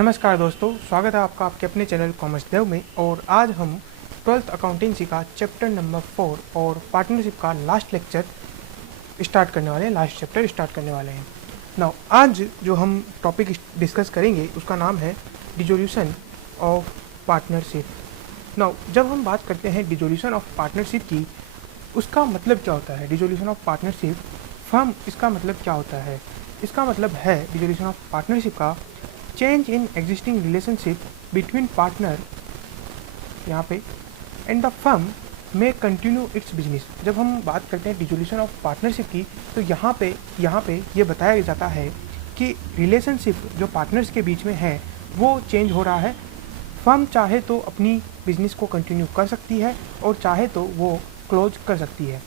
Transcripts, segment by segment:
नमस्कार दोस्तों, स्वागत है आपका आपके अपने चैनल कॉमर्स देव में। और आज हम 12th अकाउंटेंसी का चैप्टर नंबर 4 और पार्टनरशिप का लास्ट लेक्चर स्टार्ट करने वाले हैं, लास्ट चैप्टर स्टार्ट करने वाले हैं। नाउ आज जो हम टॉपिक डिस्कस करेंगे उसका नाम है डिसोल्यूशन ऑफ पार्टनरशिप। नाउ जब हम बात करते हैं डिसोल्यूशन ऑफ पार्टनरशिप की, उसका मतलब क्या होता है? डिसोल्यूशन ऑफ पार्टनरशिप फर्म, इसका मतलब क्या होता है? इसका मतलब है डिसोल्यूशन ऑफ पार्टनरशिप का change in existing relationship between partner यहाँ पे एंड द फर्म में कंटिन्यू इट्स बिजनेस। जब हम बात करते हैं डिसोल्यूशन ऑफ पार्टनरशिप की, तो यहाँ पे ये बताया जाता है कि रिलेशनशिप जो पार्टनर्स के बीच में है वो चेंज हो रहा है। फर्म चाहे तो अपनी बिजनेस को कंटिन्यू कर सकती है और चाहे तो वो क्लोज कर सकती है।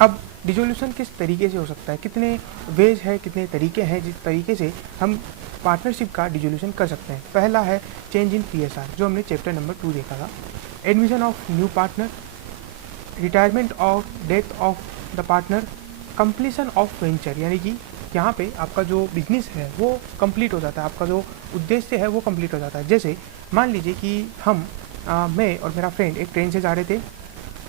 अब डिसोल्यूशन किस तरीके से हो सकता है, कितने वेज है, कितने तरीके हैं जिस तरीके से हम पार्टनरशिप का डिसोल्यूशन कर सकते हैं। पहला है चेंज इन पीएसआर, जो हमने चैप्टर नंबर 2 देखा था। Admission of new partner, retirement of death of the partner, completion of venture, यानी कि यहाँ पे आपका जो बिजनेस है वो कंप्लीट हो जाता है, आपका जो उद्देश्य है वो कंप्लीट हो जाता है। जैसे मान लीजिए कि मैं और मेरा फ्रेंड एक ट्रेन से जा रहे थे।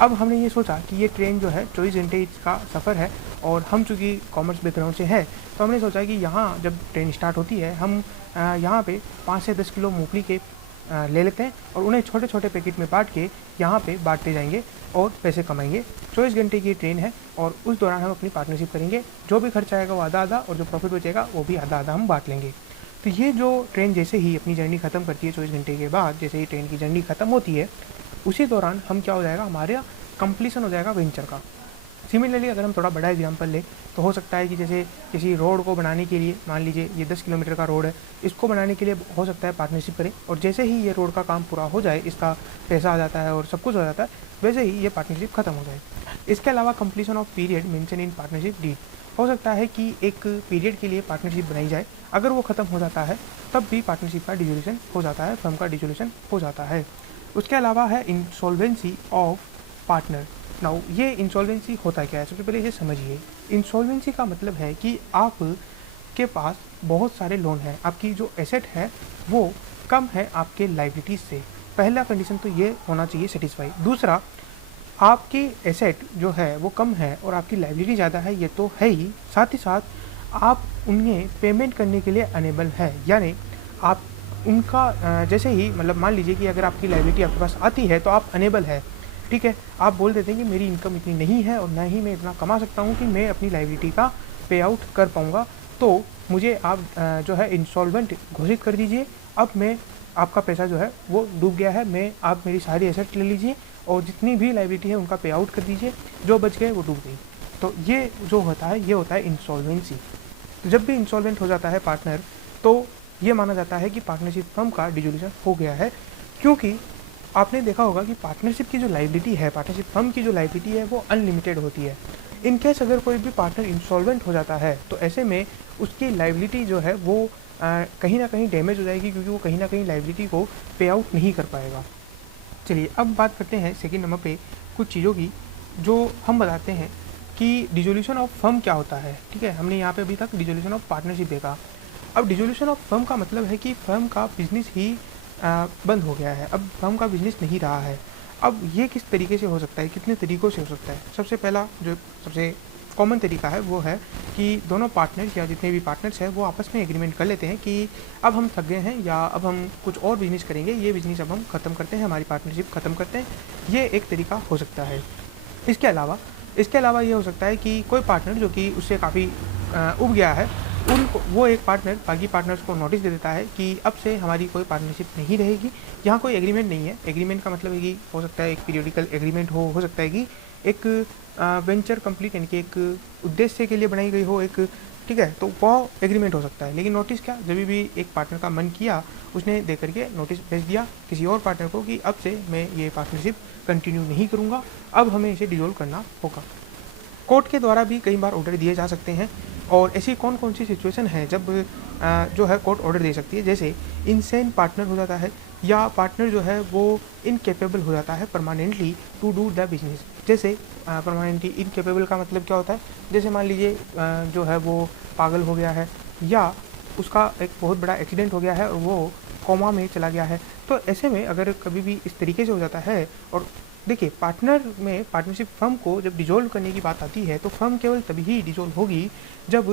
अब हमने ये सोचा कि ये ट्रेन जो है 24 घंटे का सफ़र है और हम चूँकि कॉमर्स बैकग्राउंड से हैं तो हमने सोचा कि यहाँ जब ट्रेन स्टार्ट होती है हम यहाँ पे 5 से 10 किलो मूंगफली के ले लेते हैं और उन्हें छोटे छोटे पैकेट में बांट के यहाँ पे बांटते जाएंगे और पैसे कमाएंगे। 24 घंटे की ट्रेन है और उस दौरान हम अपनी पार्टनरशिप करेंगे। जो भी खर्चा आएगा वो आधा आधा और जो प्रॉफिट बचेगा वो भी आधा आधा हम बांट लेंगे। तो ये जो ट्रेन जैसे ही अपनी जर्नी ख़त्म करती है 24 घंटे के बाद, जैसे ही ट्रेन की जर्नी ख़त्म होती है उसी दौरान हम क्या हो जाएगा, हमारे कंप्लीशन हो जाएगा वेंचर का। सिमिलरली अगर हम थोड़ा बड़ा एग्जांपल लें तो हो सकता है कि जैसे किसी रोड को बनाने के लिए, मान लीजिए ये 10 किलोमीटर का रोड है, इसको बनाने के लिए हो सकता है पार्टनरशिप करें और जैसे ही ये रोड का काम पूरा हो जाए, इसका पैसा आ जाता है और सब कुछ हो जाता है, वैसे ही ये पार्टनरशिप खत्म हो जाए। इसके अलावा completion of period mention in partnership deed, हो सकता है कि एक पीरियड के लिए पार्टनरशिप बनाई जाए, अगर वो खत्म हो जाता है तब भी पार्टनरशिप का डिसोल्यूशन हो जाता है, फर्म का डिसोल्यूशन हो जाता है। उसके अलावा है इंसॉल्वेंसी ऑफ पार्टनर। नाउ ये इंसॉल्वेंसी होता क्या है, सबसे पहले ये समझिए। इंसॉल्वेंसी का मतलब है कि आप के पास बहुत सारे लोन हैं, आपकी जो एसेट है वो कम है आपके लायबिलिटीज से। पहला कंडीशन तो ये होना चाहिए सेटिस्फाई। दूसरा, आपकी एसेट जो है वो कम है और आपकी लायबिलिटी ज़्यादा है, ये तो है ही, साथ ही साथ आप उन्हें पेमेंट करने के लिए अनेबल है। यानी आप उनका जैसे ही, मतलब मान लीजिए कि अगर आपकी लायबिलिटी आपके पास आती है तो आप अनेबल है, ठीक है, आप बोल देते हैं कि मेरी इनकम इतनी नहीं है और न ही मैं इतना कमा सकता हूँ कि मैं अपनी लायबिलिटी का पे आउट कर पाऊँगा, तो मुझे आप जो है इंसॉल्वेंट घोषित कर दीजिए। अब मैं, आपका पैसा जो है वो डूब गया है, मैं, आप मेरी सारी एसेट ले लीजिए और जितनी भी लायबिलिटी है उनका पे आउट कर दीजिए, जो बच गए वो डूब गई। तो ये जो होता है ये होता है इंसॉल्वेंसी। तो जब भी इंसॉल्वेंट हो जाता है पार्टनर तो ये माना जाता है कि पार्टनरशिप फर्म का डिसोल्यूशन हो गया है, क्योंकि आपने देखा होगा कि पार्टनरशिप की जो लायबिलिटी है, पार्टनरशिप फर्म की जो लायबिलिटी है वो अनलिमिटेड होती है। इन केस अगर कोई भी पार्टनर इंसॉल्वेंट हो जाता है तो ऐसे में उसकी लायबिलिटी जो है वो कहीं ना कहीं डैमेज हो जाएगी, क्योंकि वो कहीं ना कहीं लायबिलिटी को पे आउट नहीं कर पाएगा। चलिए अब बात करते हैं सेकेंड नंबर पे कुछ चीज़ों की जो हम बताते हैं कि डिसोल्यूशन ऑफ फर्म क्या होता है। ठीक है, हमने यहाँ पे अभी तक डिसोल्यूशन ऑफ पार्टनरशिप देखा। अब डिसोल्यूशन ऑफ फर्म का मतलब है कि फर्म का बिजनेस ही बंद हो गया है, अब फर्म का बिजनेस नहीं रहा है। अब ये किस तरीके से हो सकता है, कितने तरीक़ों से हो सकता है? सबसे पहला जो सबसे कॉमन तरीका है वो है कि दोनों पार्टनर या जितने भी पार्टनर्स हैं वो आपस में एग्रीमेंट कर लेते हैं कि अब हम थक गए हैं या अब हम कुछ और बिजनेस करेंगे, ये बिजनेस अब हम ख़त्म करते हैं, हमारी पार्टनरशिप ख़त्म करते हैं। ये एक तरीका हो सकता है। इसके अलावा ये हो सकता है कि कोई पार्टनर जो कि उससे काफ़ी उब गया है, वो एक पार्टनर बाकी पार्टनर्स को नोटिस दे देता है कि अब से हमारी कोई पार्टनरशिप नहीं रहेगी। यहाँ कोई एग्रीमेंट नहीं है। एग्रीमेंट का मतलब है कि हो सकता है एक पीरियडिकल एग्रीमेंट हो सकता है कि एक वेंचर कंप्लीट, यानी कि एक उद्देश्य के लिए बनाई गई हो एक, ठीक है, तो वो एग्रीमेंट हो सकता है। लेकिन नोटिस क्या, जब भी एक पार्टनर का मन किया उसने दे करके नोटिस भेज दिया किसी और पार्टनर को कि अब से मैं ये पार्टनरशिप कंटिन्यू नहीं करूँगा, अब हमें इसे डिसॉल्व करना होगा। कोर्ट के द्वारा भी कई बार ऑर्डर दिए जा सकते हैं और ऐसी कौन कौन सी सिचुएशन है जब जो है कोर्ट ऑर्डर दे सकती है। जैसे इनसेन पार्टनर हो जाता है या पार्टनर जो है वो इनकेपेबल हो जाता है permanently to do the business. जैसे परमानेंटली इनकेपेबल का मतलब क्या होता है, जैसे मान लीजिए जो है वो पागल हो गया है या उसका एक बहुत बड़ा एक्सीडेंट हो गया है और वो कॉमा में चला गया है। तो ऐसे में अगर कभी भी इस तरीके से हो जाता है, और देखिए पार्टनर में पार्टनरशिप फर्म को जब डिसॉल्व करने की बात आती है तो फर्म केवल तभी ही डिसॉल्व होगी जब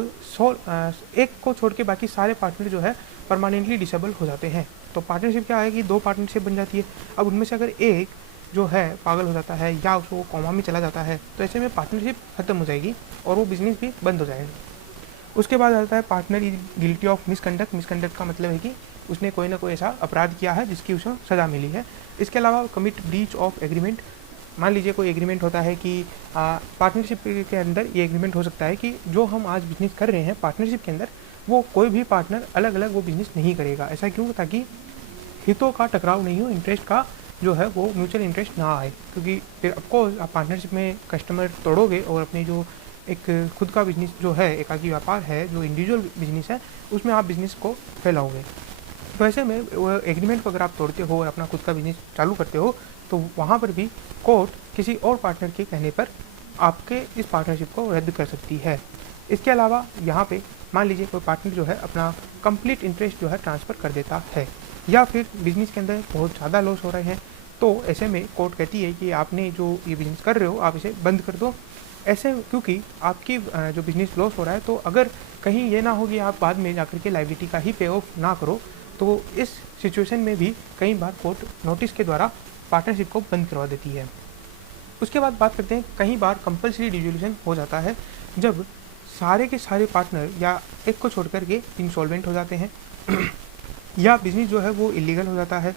एक को छोड़ के बाकी सारे पार्टनर जो है परमानेंटली डिसेबल हो जाते हैं। तो पार्टनरशिप क्या है कि 2 पार्टनरशिप बन जाती है। अब उनमें से अगर एक जो है पागल हो जाता है या उसको कॉमा में चला जाता है तो ऐसे में पार्टनरशिप खत्म हो जाएगी और वो बिजनेस भी बंद हो जाएगा। उसके बाद आता है partner is guilty of misconduct. Misconduct का मतलब है कि उसने कोई ना कोई ऐसा अपराध किया है जिसकी उसे सज़ा मिली है। इसके अलावा कमिट ब्रीच ऑफ एग्रीमेंट। मान लीजिए कोई एग्रीमेंट होता है कि पार्टनरशिप के अंदर ये एग्रीमेंट हो सकता है कि जो हम आज बिजनेस कर रहे हैं पार्टनरशिप के अंदर, वो कोई भी पार्टनर अलग अलग वो बिजनेस नहीं करेगा। ऐसा क्यों? ताकि हितों का टकराव नहीं हो, इंटरेस्ट का जो है वो म्यूचुअल इंटरेस्ट ना आए। क्योंकि फिर ऑफकोर्स आप पार्टनरशिप में कस्टमर तोड़ोगे और अपने जो एक खुद का बिजनेस जो है, एकाकी व्यापार है, जो इंडिविजुअल बिजनेस है, उसमें आप बिजनेस को फैलाओगे। तो ऐसे में एग्रीमेंट को अगर आप तोड़ते हो और अपना खुद का बिजनेस चालू करते हो तो वहाँ पर भी कोर्ट किसी और पार्टनर के कहने पर आपके इस पार्टनरशिप को रद्द कर सकती है। इसके अलावा यहाँ पे मान लीजिए कोई पार्टनर जो है अपना कंप्लीट इंटरेस्ट जो है ट्रांसफ़र कर देता है, या फिर बिजनेस के अंदर बहुत ज़्यादा लॉस हो रहे हैं, तो ऐसे में कोर्ट कहती है कि आपने जो ये बिज़नेस कर रहे हो आप इसे बंद कर दो। ऐसे क्योंकि आपकी जो बिज़नेस लॉस हो रहा है, तो अगर कहीं ये ना हो कि आप बाद में जाकर के लायबिलिटी का ही पे ऑफ ना करो, तो इस सिचुएशन में भी कई बार कोर्ट नोटिस के द्वारा पार्टनरशिप को बंद करवा देती है। उसके बाद बात करते हैं, कई बार कंपल्सरी डिसोल्यूशन हो जाता है जब सारे के सारे पार्टनर या एक को छोड़ कर के इंसॉल्वेंट हो जाते हैं या बिजनेस जो है वो इलीगल हो जाता है।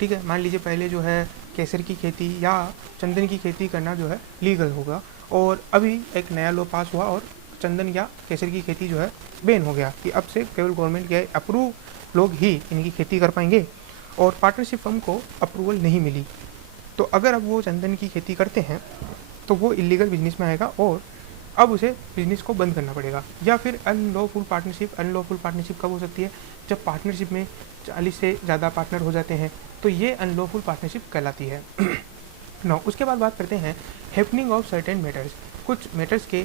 ठीक है, मान लीजिए पहले जो है केसर की खेती या चंदन की खेती करना जो है लीगल होगा, और अभी एक नया लॉ पास हुआ और चंदन या केसर की खेती जो है बैन हो गया कि अब से केवल गवर्नमेंट के अप्रूव लोग ही इनकी खेती कर पाएंगे, और पार्टनरशिप फर्म को अप्रूवल नहीं मिली। तो अगर अब वो चंदन की खेती करते हैं तो वो इलीगल बिजनेस में आएगा और अब उसे बिजनेस को बंद करना पड़ेगा। या फिर अनलॉफुल पार्टनरशिप। अनलॉफुल पार्टनरशिप कब हो सकती है? जब पार्टनरशिप में 40 से ज़्यादा पार्टनर हो जाते हैं, तो ये अनलॉफुल पार्टनरशिप कहलाती है। नौ, उसके बाद बात करते हैं हैपनिंग ऑफ सर्टेन मैटर्स। कुछ मैटर्स के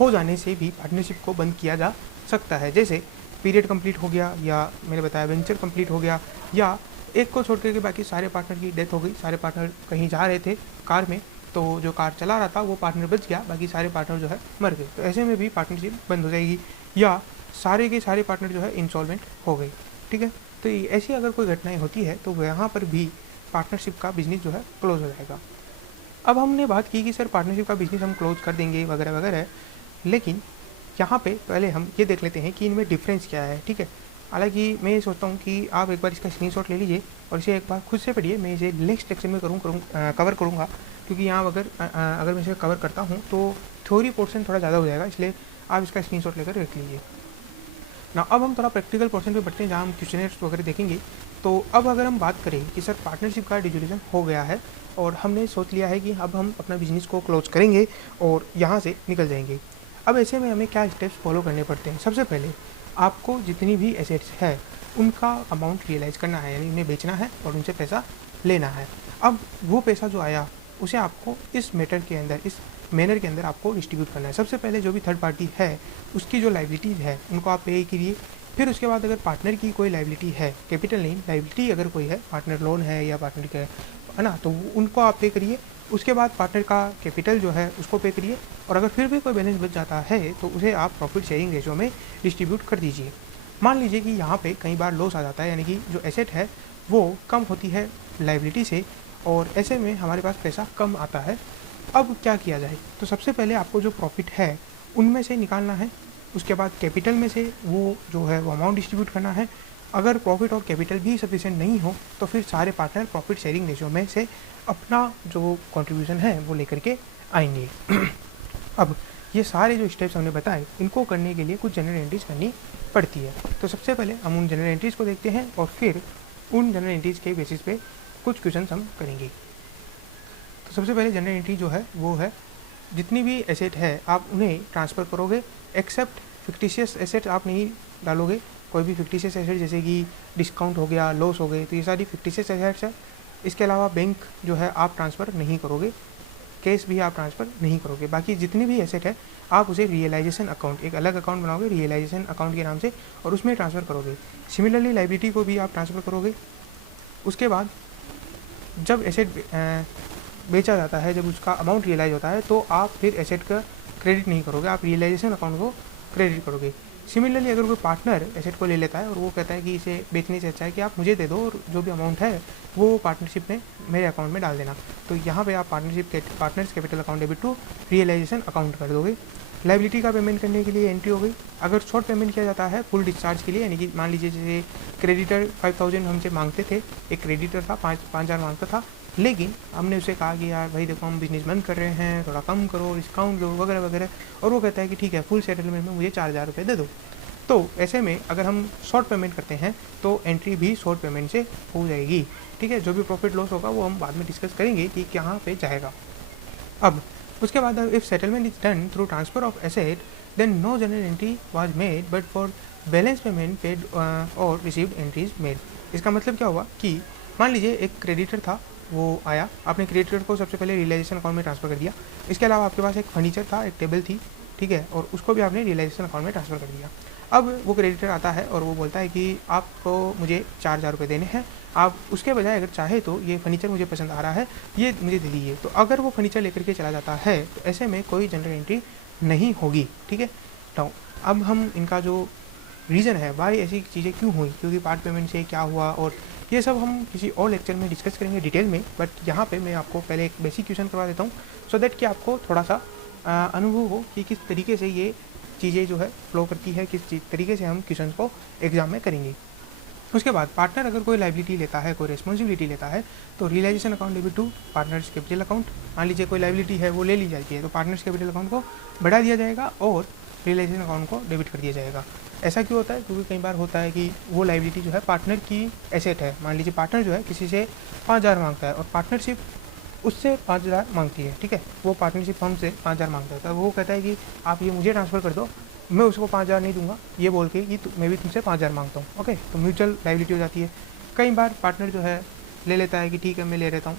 हो जाने से भी पार्टनरशिप को बंद किया जा सकता है, जैसे पीरियड कंप्लीट हो गया, या मैंने बताया वेंचर कंप्लीट हो गया, या एक को छोड़ करके बाकी सारे पार्टनर की डेथ हो गई। सारे पार्टनर कहीं जा रहे थे कार में, तो जो कार चला रहा था वो पार्टनर बच गया, बाकी सारे पार्टनर जो है मर गए। तो ऐसे में भी पार्टनरशिप बंद हो जाएगी। या सारे के सारे पार्टनर जो है इंसॉल्वेंट हो गए। ठीक है, तो ऐसी अगर कोई घटनाएं होती है तो यहाँ पर भी पार्टनरशिप का बिजनेस जो है क्लोज हो जाएगा। अब हमने बात की कि सर पार्टनरशिप का बिजनेस हम क्लोज कर देंगे वगैरह वगैरह, लेकिन यहाँ पे पहले हम ये देख लेते हैं कि इनमें डिफरेंस क्या है। ठीक है, हालांकि मैं ये सोचता हूँ कि आप एक बार इसका स्क्रीनशॉट ले लीजिए और इसे एक बार खुद से पढ़िए। मैं इसे नेक्स्ट लेक्चर में कवर करूँगा, क्योंकि यहाँ अगर मैं इसे कवर करता हूँ तो थ्योरी पोर्शन थोड़ा ज़्यादा हो जाएगा, इसलिए आप इसका स्क्रीनशॉट लेकर रख लीजिए ना। अब हम थोड़ा प्रैक्टिकल पोर्शन पे बढ़ते हैं, जहाँ हम क्वेश्चनर्स वगैरह देखेंगे। तो अब अगर हम बात करें कि सर पार्टनरशिप का डिसोल्यूशन हो गया है और हमने सोच लिया है कि अब हम अपना बिजनेस को क्लोज करेंगे और यहाँ से निकल जाएंगे, अब ऐसे में हमें क्या स्टेप्स फॉलो करने पड़ते हैं? सबसे पहले आपको जितनी भी एसेट्स है उनका अमाउंट रियलाइज़ करना है, यानी उन्हें बेचना है और उनसे पैसा लेना है। अब वो पैसा जो आया उसे आपको इस मैटर के अंदर, इस मैनर के अंदर आपको डिस्ट्रीब्यूट करना है। सबसे पहले जो भी थर्ड पार्टी है उसकी जो लाइबिलिटीज़ है उनको आप पे करिए। फिर उसके बाद अगर पार्टनर की कोई लाइबिलिटी है, कैपिटल नहीं, लाइबिलिटी अगर कोई है, पार्टनर लोन है या पार्टनर का है ना, तो उनको आप पे करिए। उसके बाद पार्टनर का कैपिटल जो है उसको पे करिए, और अगर फिर भी कोई बैलेंस बच जाता है तो उसे आप प्रॉफिट शेयरिंग रेशियो में डिस्ट्रीब्यूट कर दीजिए। मान लीजिए कि यहाँ पे कई बार लॉस आ जाता है, यानी कि जो एसेट है वो कम होती है लाइबिलिटी से, और ऐसे में हमारे पास पैसा कम आता है। अब क्या किया जाए? तो सबसे पहले आपको जो प्रॉफिट है उनमें से निकालना है, उसके बाद कैपिटल में से वो जो है वो अमाउंट डिस्ट्रीब्यूट करना है। अगर प्रॉफिट और कैपिटल भी सफिशिएंट नहीं हो तो फिर सारे पार्टनर प्रॉफिट शेयरिंग रेशियो में से अपना जो कंट्रीब्यूशन है वो लेकर के आएंगे। अब ये सारे जो स्टेप्स हमने बताए, इनको करने के लिए कुछ जनरल एंट्रीज करनी पड़ती है। तो सबसे पहले हम उन जनरल एंट्रीज को देखते हैं और फिर उन जनरल एंट्रीज के बेसिस पे कुछ क्वेश्चन हम करेंगे। तो सबसे पहले जनरल एंट्री जो है वो है, जितनी भी एसेट है आप उन्हें ट्रांसफ़र करोगे, एक्सेप्ट फिक्टिशियस एसेट आप नहीं डालोगे। कोई भी फिक्टिशियस एसेट जैसे कि डिस्काउंट हो गया, लॉस हो गए, तो ये सारी फिक्टिशियस एसेट्स है। इसके अलावा बैंक जो है आप ट्रांसफ़र नहीं करोगे, कैश भी आप ट्रांसफ़र नहीं करोगे। बाकी जितनी भी एसेट है आप उसे रियलाइजेशन अकाउंट, एक अलग अकाउंट बनाओगे रियलाइजेशन अकाउंट के नाम से, और उसमें ट्रांसफ़र करोगे। सिमिलरली लाइबिलिटी को भी आप ट्रांसफ़र करोगे। उसके बाद जब एसेट बेचा जाता है, जब उसका अमाउंट रियलाइज होता है, तो आप फिर एसेट का क्रेडिट नहीं करोगे, आप रियलाइजेशन अकाउंट को क्रेडिट करोगे। सिमिलरली अगर कोई पार्टनर एसेट को ले लेता है और वो कहता है कि इसे बेचने से अच्छा है कि आप मुझे दे दो और जो भी अमाउंट है वो पार्टनरशिप में मेरे अकाउंट में डाल देना, तो यहाँ पे आप partners capital account debit to realisation account कर दोगे। लाइबिलिटी का पेमेंट करने के लिए एंट्री हो गई। अगर शॉर्ट पेमेंट किया जाता है फुल डिस्चार्ज के लिए, यानी कि मान लीजिए जैसे क्रेडिटर 5000 हमसे मांगते थे, एक क्रेडिटर था 5,000 मांगता था, लेकिन हमने उसे कहा कि यार भाई देखो हम बिजनेस बंद कर रहे हैं, थोड़ा कम करो, डिस्काउंट दो वगैरह वगैरह, और वो कहता है कि ठीक है फुल सेटलमेंट में मुझे 4,000 रुपये दे दो। तो ऐसे में अगर हम शॉर्ट पेमेंट करते हैं तो एंट्री भी शॉर्ट पेमेंट से हो जाएगी। ठीक है, जो भी प्रॉफिट लॉस होगा वो हम बाद में डिस्कस करेंगे कि कहाँ पे जाएगा। अब उसके बाद if settlement is done through transfer of asset then no journal entry was made but for balance payment paid और रिसीव्ड एंट्रीज मेड। इसका मतलब क्या हुआ कि मान लीजिए एक क्रेडिटर था, वो आया, आपने क्रेडिटर को सबसे पहले रियलाइजेशन अकाउंट में ट्रांसफ़र कर दिया। इसके अलावा आपके पास एक फर्नीचर था, एक टेबल थी, ठीक है, और उसको भी आपने रियलाइजेशन अकाउंट में ट्रांसफ़र कर दिया। अब वो क्रेडिटर आता है और वो बोलता है कि आपको मुझे 4,000 रुपये देने हैं, आप उसके बजाय अगर चाहे तो ये फर्नीचर मुझे पसंद आ रहा है, ये मुझे दे दीजिए। तो अगर वो फर्नीचर लेकर के चला जाता है तो ऐसे में कोई जनरल एंट्री नहीं होगी। ठीक है, तो अब हम इनका जो रीज़न है वाई ऐसी चीज़ें क्यों हुई, क्योंकि पार्ट पेमेंट से क्या हुआ, और ये सब हम किसी और लेक्चर में डिस्कस करेंगे डिटेल में। बट यहाँ पे मैं आपको पहले एक बेसिक क्वेश्चन करवा देता हूँ सो दैट कि आपको थोड़ा सा अनुभव हो कि किस तरीके से ये चीज़ें जो है फ्लो करती है, किस तरीके से हम क्वेश्चन को एग्जाम में करेंगे। उसके बाद पार्टनर अगर कोई लाइबिलिटी लेता है, कोई रिस्पॉन्सिबिलिटी लेता है, तो realisation account debit to partners capital account. मान लीजिए कोई लाइबिलिटी है वो ले ली जाती है तो पार्टनर्स कैपिटल अकाउंट को बढ़ा दिया जाएगा और रियलाइजेशन अकाउंट को डेबिट कर दिया जाएगा। ऐसा क्यों होता है, क्योंकि कई बार होता है कि वो लाइबिलिटी जो है पार्टनर की एसेट है। मान लीजिए पार्टनर जो है किसी से 5,000 मांगता है और पार्टनरशिप उससे 5,000 मांगती है। ठीक है, वो पार्टनरशिप फर्म से 5,000 मांगता है, तो वो कहता है कि आप ये मुझे ट्रांसफ़र कर दो, मैं उसको 5,000 नहीं दूंगा, ये बोल के कि मैं भी तुमसे 5,000 मांगता हूँ। ओके, तो म्यूचुअल लाइबिलिटी हो जाती है। कई बार पार्टनर जो है ले लेता है कि ठीक है मैं ले लेता हूँ,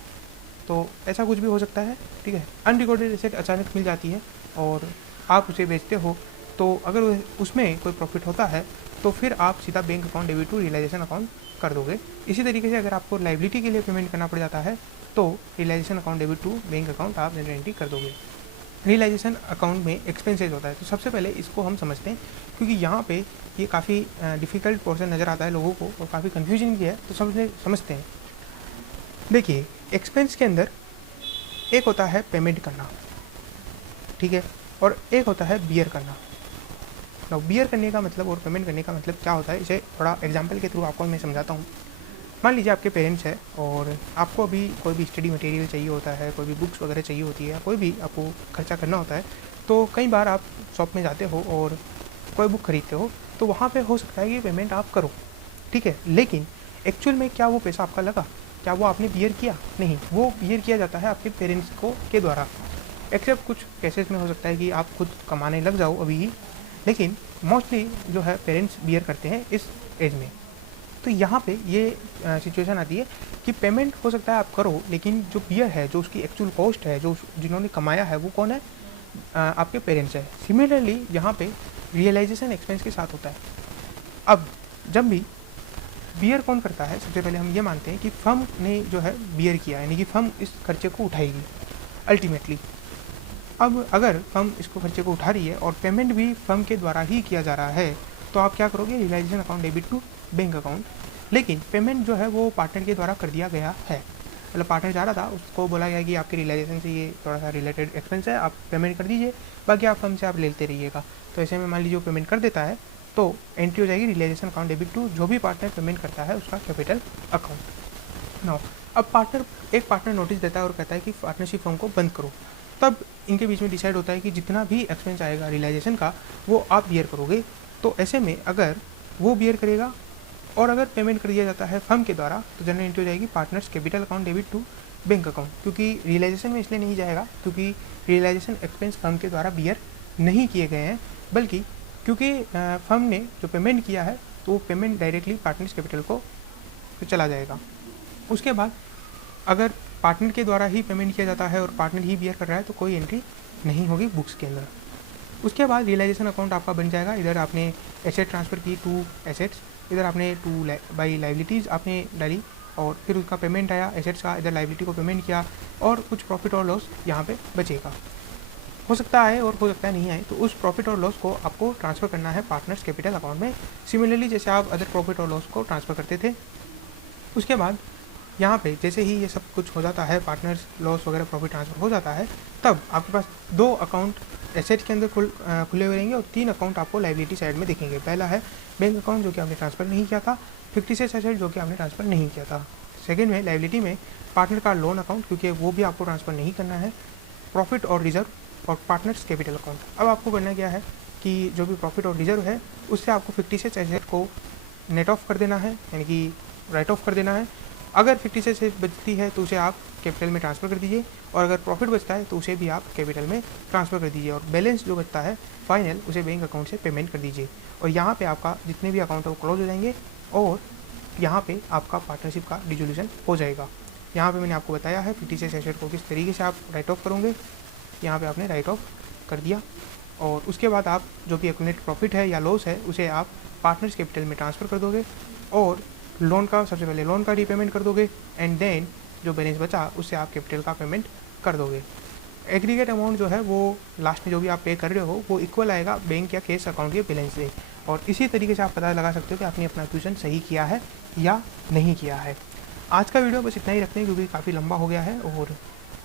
तो ऐसा कुछ भी हो सकता है। ठीक है, अनरिकॉर्डेड एसेट अचानक मिल जाती है और आप उसे बेचते हो, तो अगर उसमें कोई प्रॉफिट होता है तो फिर आप सीधा bank account debit to realisation account कर दोगे। इसी तरीके से अगर आपको लाइबिलिटी के लिए पेमेंट करना पड़ जाता है तो realisation account debit to bank account आप जनरल एंट्री कर दोगे। रियलाइजेशन अकाउंट में एक्सपेंसेस होता है, तो सबसे पहले इसको हम समझते हैं क्योंकि यहाँ पे ये काफ़ी डिफ़िकल्ट पोर्शन नज़र आता है लोगों को और काफ़ी कन्फ्यूजन भी है, तो समझते हैं। देखिए, एक्सपेंस के अंदर एक होता है पेमेंट करना, ठीक है, और एक होता है बियर करना। ना बियर करने का मतलब और पेमेंट करने का मतलब क्या होता है, इसे थोड़ा एग्जाम्पल के थ्रू आपको मैं समझाता हूँ। मान लीजिए आपके पेरेंट्स हैं और आपको अभी कोई भी स्टडी मटेरियल चाहिए होता है, कोई भी बुक्स वगैरह चाहिए होती है, कोई भी आपको खर्चा करना होता है, तो कई बार आप शॉप में जाते हो और कोई बुक खरीदते हो, तो वहाँ पे हो सकता है कि पेमेंट आप करो, ठीक है, लेकिन एक्चुअल में क्या वो पैसा आपका लगा, क्या वो आपने बियर किया? नहीं, वो बियर किया जाता है आपके पेरेंट्स को के द्वारा। एक्सेप्ट कुछ केसेस में हो सकता है कि आप खुद कमाने लग जाओ अभी ही, लेकिन मोस्टली जो है पेरेंट्स बियर करते हैं इस एज में। तो यहाँ पे ये सिचुएशन आती है कि पेमेंट हो सकता है आप करो, लेकिन जो बियर है, जो उसकी एक्चुअल कॉस्ट है, जो जिन्होंने कमाया है, वो कौन है? आपके पेरेंट्स है। सिमिलरली यहाँ पे रियलाइजेशन एक्सपेंस के साथ होता है। अब जब भी बियर कौन करता है, सबसे पहले हम ये मानते हैं कि फर्म ने जो है बियर किया, यानी कि फर्म इस खर्चे को उठाएगी अल्टीमेटली। अब अगर फर्म इसको खर्चे को उठा रही है और पेमेंट भी फर्म के द्वारा ही किया जा रहा है, तो आप क्या करोगे? Realisation account debit to bank account. लेकिन पेमेंट जो है वो पार्टनर के द्वारा कर दिया गया है, मतलब पार्टनर जा रहा था, उसको बोला गया कि आपके रियलाइजेशन से ये थोड़ा सा रिलेटेड एक्सपेंस है, आप पेमेंट कर दीजिए, बाकी आप फर्म से आप लेते रहिएगा। तो ऐसे में मान लीजिए वो पेमेंट कर देता है, तो एंट्री हो जाएगी रियलाइजेशन अकाउंट डेबिट टू जो भी पार्टनर पेमेंट करता है उसका कैपिटल अकाउंट। नाउ अब एक पार्टनर नोटिस देता है और कहता है कि पार्टनरशिप फर्म को बंद करो। तब इनके बीच में डिसाइड होता है कि जितना भी एक्सपेंस आएगा रियलाइजेशन का वो आप बियर करोगे। तो ऐसे में अगर वो बियर करेगा और अगर पेमेंट कर दिया जाता है फर्म के द्वारा, तो जनरल एंट्री हो जाएगी partners capital account debit to bank account. क्योंकि रियलाइजेशन में इसलिए नहीं जाएगा क्योंकि रियलाइजेशन एक्सपेंस फर्म के द्वारा बियर नहीं किए गए हैं, बल्कि क्योंकि फर्म ने जो पेमेंट किया है तो वो पेमेंट डायरेक्टली पार्टनर्स कैपिटल को चला जाएगा। उसके बाद अगर पार्टनर के द्वारा ही पेमेंट किया जाता है और पार्टनर ही बियर कर रहा है तो कोई एंट्री नहीं होगी बुक्स के अंदर। उसके बाद रियलाइजेशन अकाउंट आपका बन जाएगा। इधर आपने एसेट ट्रांसफ़र की टू एसेट्स, इधर आपने टू बाई लाइबिलिटीज़ आपने डाली और फिर उसका पेमेंट आया एसेट्स का, इधर लाइबिलिटी को पेमेंट किया और कुछ प्रॉफिट और लॉस यहाँ पे बचेगा। हो सकता है और हो सकता है नहीं आए, तो उस प्रॉफिट और लॉस को आपको ट्रांसफ़र करना है पार्टनर्स कैपिटल अकाउंट में, सिमिलरली जैसे आप अदर प्रॉफिट और लॉस को ट्रांसफ़र करते थे। उसके बाद यहाँ पे जैसे ही ये सब कुछ हो जाता है, पार्टनर्स लॉस वगैरह प्रॉफिट ट्रांसफ़र हो जाता है, तब आपके पास 2 अकाउंट एसेट के अंदर खुले हुए रहेंगे और 3 अकाउंट आपको लाइबिलिटी साइड में दिखेंगे। पहला है बैंक अकाउंट जो कि आपने ट्रांसफ़र नहीं किया था, फिक्टिशियस एसेट जो कि आपने ट्रांसफ़र नहीं किया था। सेकेंड में लाइबिलिटी में पार्टनर का लोन अकाउंट, क्योंकि वो भी आपको ट्रांसफ़र नहीं करना है, प्रॉफिट और रिजर्व और पार्टनर्स कैपिटल अकाउंट। अब आपको करना क्या है कि जो भी प्रॉफिट और रिजर्व है उससे आपको फिक्टिशियस एसेट को नेट ऑफ कर देना है, यानी कि राइट ऑफ कर देना है। अगर 50 से बचती है तो उसे आप कैपिटल में ट्रांसफ़र कर दीजिए और अगर प्रॉफिट बचता है तो उसे भी आप कैपिटल में ट्रांसफ़र कर दीजिए और बैलेंस जो बचता है फाइनल उसे बैंक अकाउंट से पेमेंट कर दीजिए। और यहाँ पे आपका जितने भी अकाउंट है वो क्लोज हो जाएंगे और यहाँ पे आपका पार्टनरशिप का डिसोल्यूशन हो जाएगा। यहाँ पे मैंने आपको बताया है 50 से एसेट को किस तरीके से आप राइट ऑफ करोगे। यहाँ पे आपने राइट ऑफ कर दिया और उसके बाद आप जो भी नेट प्रॉफिट है या लॉस है उसे आप पार्टनर्स कैपिटल में ट्रांसफ़र कर दोगे और लोन का सबसे पहले लोन का रीपेमेंट कर दोगे एंड देन जो बैलेंस बचा उससे आप कैपिटल का पेमेंट कर दोगे। एग्रीगेट अमाउंट जो है वो लास्ट में जो भी आप पे कर रहे हो वो इक्वल आएगा बैंक या कैश अकाउंट के बैलेंस से। और इसी तरीके से आप पता लगा सकते हो कि आपने अपना क्वेश्चन सही किया है या नहीं किया है। आज का वीडियो बस इतना ही रखते हैं क्योंकि काफ़ी लंबा हो गया है और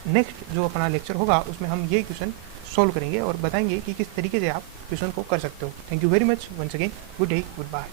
नेक्स्ट जो अपना लेक्चर होगा उसमें हम ये क्वेश्चन सॉल्व करेंगे और बताएंगे कि किस तरीके से आप क्वेश्चन को कर सकते हो। Thank you very much once again, good day, good bye.